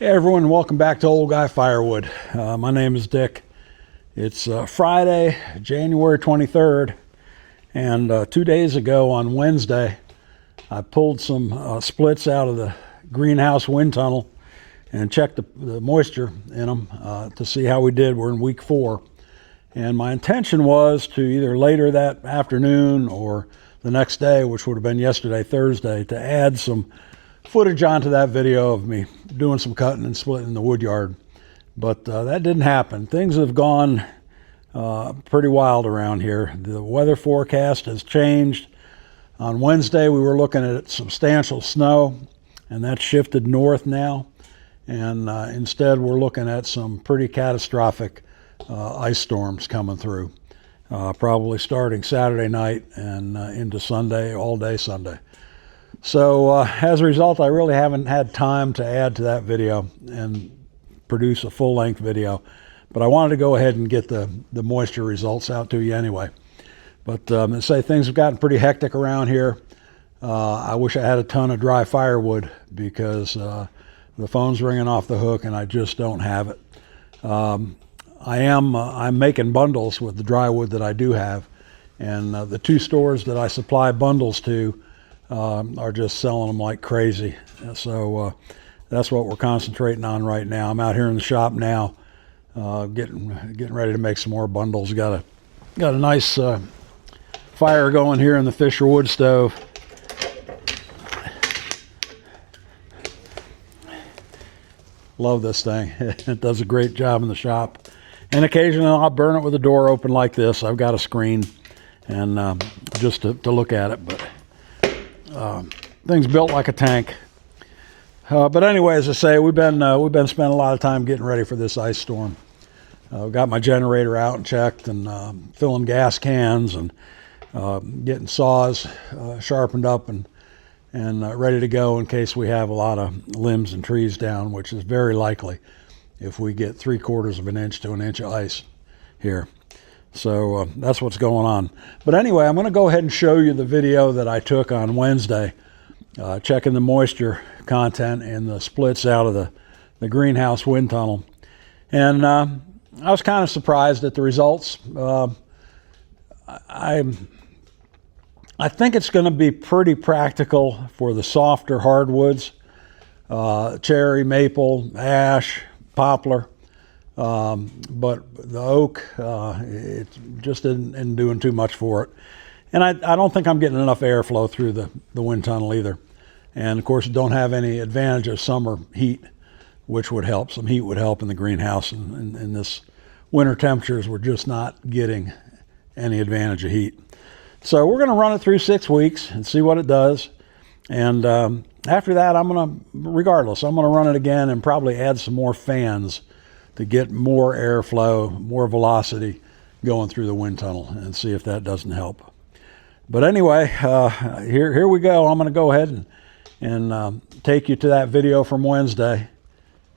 Hey everyone, welcome back to Old Guy Firewood. My name is Dick. It's Friday, January 23rd, and 2 days ago on Wednesday, I pulled some splits out of the greenhouse wind tunnel and checked the moisture in them to see how we did. We're in week 4, and my intention was to either later that afternoon or the next day, which would have been yesterday, Thursday, to add some footage onto that video of me doing some cutting and splitting in the wood yard, but that didn't happen. Things have gone pretty wild around here. The weather forecast has changed. On Wednesday we were looking at substantial snow, and that shifted north now, and instead we're looking at some pretty catastrophic ice storms coming through, probably starting Saturday night and into Sunday, all day Sunday. So as a result, I really haven't had time to add to that video and produce a full-length video, but I wanted to go ahead and get the moisture results out to you anyway. But I say things have gotten pretty hectic around here. I wish I had a ton of dry firewood because the phone's ringing off the hook and I just don't have it. I'm making bundles with the dry wood that I do have, and the 2 stores that I supply bundles to are just selling them like crazy. So that's what we're concentrating on right now. I'm out here in the shop now, getting ready to make some more bundles. Got a nice fire going here in the Fisher wood stove. Love this thing. It does a great job in the shop. And occasionally I'll burn it with the door open like this. I've got a screen and just to look at it, but thing's built like a tank. But anyway, as I say, we've been spending a lot of time getting ready for this ice storm. Got my generator out and checked, and filling gas cans, and getting saws sharpened up and ready to go in case we have a lot of limbs and trees down, which is very likely if we get 3/4 of an inch to an inch of ice here. So that's what's going on. But anyway, I'm going to go ahead and show you the video that I took on Wednesday, checking the moisture content in the splits out of the greenhouse wind tunnel. And I was kind of surprised at the results. I think it's going to be pretty practical for the softer hardwoods, cherry, maple, ash, poplar. But the oak, it just isn't doing too much for it. And I don't think I'm getting enough airflow through the wind tunnel either. And of course, don't have any advantage of summer heat, which would help. Some heat would help in the greenhouse. And in this winter temperatures, we're just not getting any advantage of heat. So we're going to run it through 6 weeks and see what it does. And after that, regardless, I'm going to run it again and probably add some more fans to get more airflow, more velocity going through the wind tunnel, and see if that doesn't help. But anyway, here we go. I'm going to go ahead and take you to that video from Wednesday.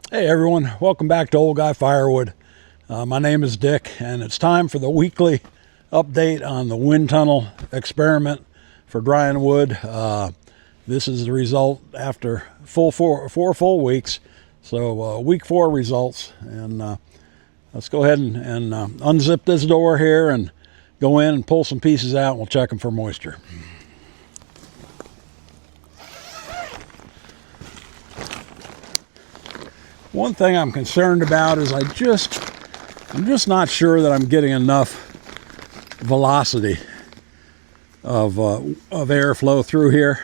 Hey everyone, welcome back to Old Guy Firewood. My name is Dick, and it's time for the weekly update on the wind tunnel experiment for drying wood. This is the result after four full weeks. So week 4 results, and let's go ahead and unzip this door here and go in and pull some pieces out, and we'll check them for moisture. One thing I'm concerned about is I'm just not sure that I'm getting enough velocity of airflow through here.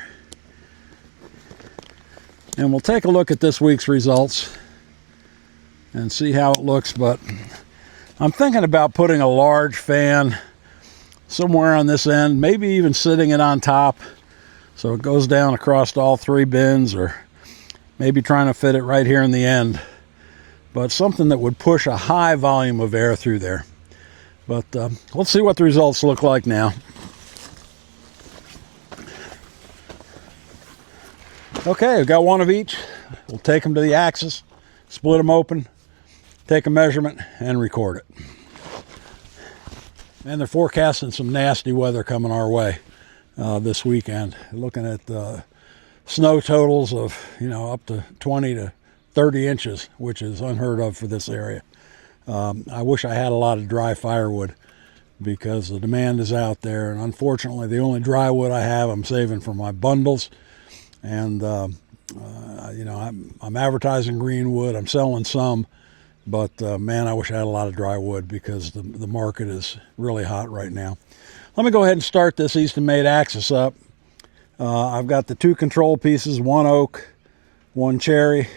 And we'll take a look at this week's results and see how it looks. But I'm thinking about putting a large fan somewhere on this end, maybe even sitting it on top so it goes down across all 3 bins, or maybe trying to fit it right here in the end. But something that would push a high volume of air through there. But let's see what the results look like now. Okay, we've got one of each. We'll take them to the axis, split them open, take a measurement, and record it. And they're forecasting some nasty weather coming our way this weekend. Looking at snow totals of, up to 20 to 30 inches, which is unheard of for this area. I wish I had a lot of dry firewood because the demand is out there, and unfortunately the only dry wood I have I'm saving for my bundles. And you know, I'm advertising green wood, I'm selling some, but man, I wish I had a lot of dry wood because the market is really hot right now. Let me go ahead and start this Easton Made axis up. I've got the 2 control pieces, 1 oak, 1 cherry.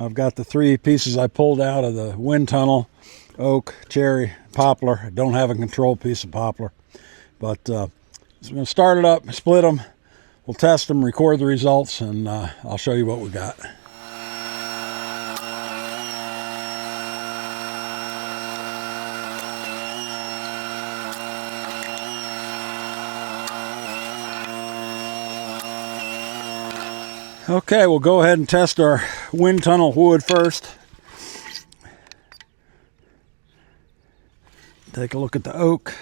I've got the 3 pieces I pulled out of the wind tunnel, oak, cherry, poplar. I don't have a control piece of poplar, but so I'm going to start it up, split them, we'll test them, record the results, and I'll show you what we got. Okay, we'll go ahead and test our wind tunnel wood first. Take a look at the oak.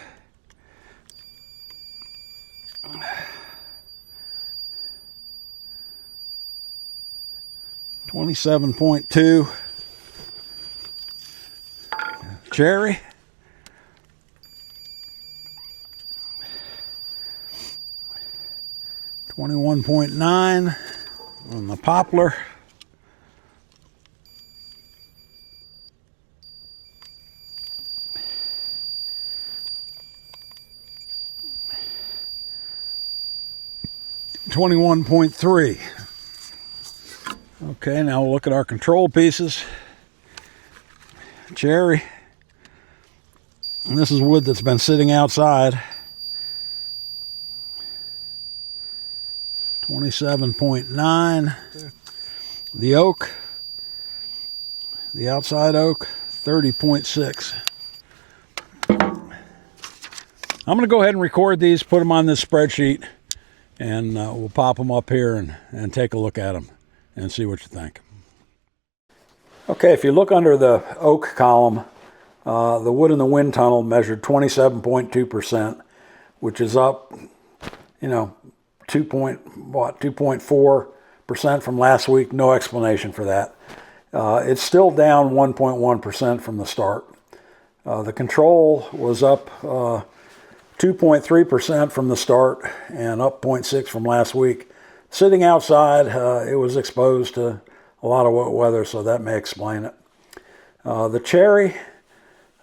$27.2. Cherry. $21.9. On the poplar. $21.3. Okay, now we'll look at our control pieces. Cherry. And this is wood that's been sitting outside. 27.9. The oak, the outside oak, 30.6. I'm going to go ahead and record these, put them on this spreadsheet, and we'll pop them up here and take a look at them and see what you think. Okay, if you look under the oak column, the wood in the wind tunnel measured 27.2%, which is up, you know, 2.4% from last week. No explanation for that. It's still down 1.1% from the start. The control was up 2.3% from the start and up 0.6 from last week. Sitting outside, it was exposed to a lot of wet weather, so that may explain it. The cherry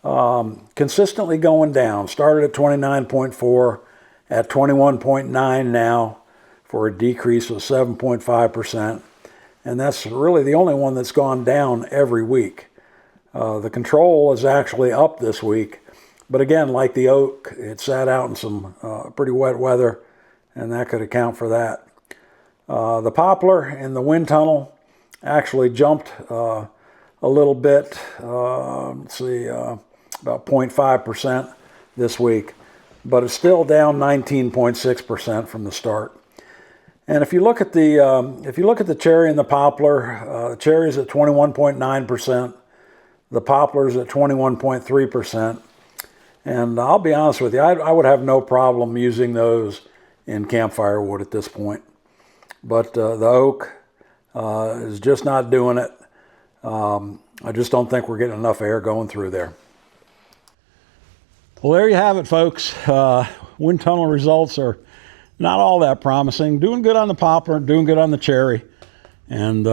consistently going down. Started at 29.4, at 21.9 now, for a decrease of 7.5%. And that's really the only one that's gone down every week. The control is actually up this week, but again, like the oak, it sat out in some pretty wet weather, and that could account for that. The poplar in the wind tunnel actually jumped a little bit, let's see, about 0.5% this week, but it's still down 19.6% from the start. And if you look at the cherry and the poplar, the cherry is at 21.9%, the poplar is at 21.3%. And I'll be honest with you, I would have no problem using those in campfire wood at this point. But the oak is just not doing it. I just don't think we're getting enough air going through there. Well, there you have it, folks. Wind tunnel results are not all that promising. Doing good on the poplar, doing good on the cherry, and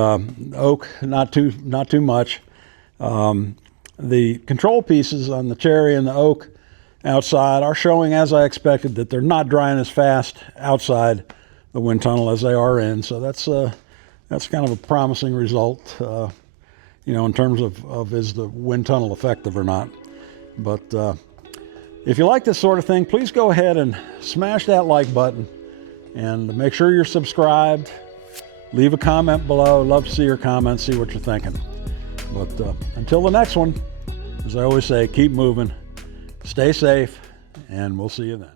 oak not too much. The control pieces on the cherry and the oak outside are showing, as I expected, that they're not drying as fast outside the wind tunnel as they are in. So that's kind of a promising result, you know, in terms of is the wind tunnel effective or not. But if you like this sort of thing, please go ahead and smash that like button and make sure you're subscribed. Leave a comment below. Love to see your comments, see what you're thinking. But until the next one, as I always say, keep moving, stay safe, and we'll see you then.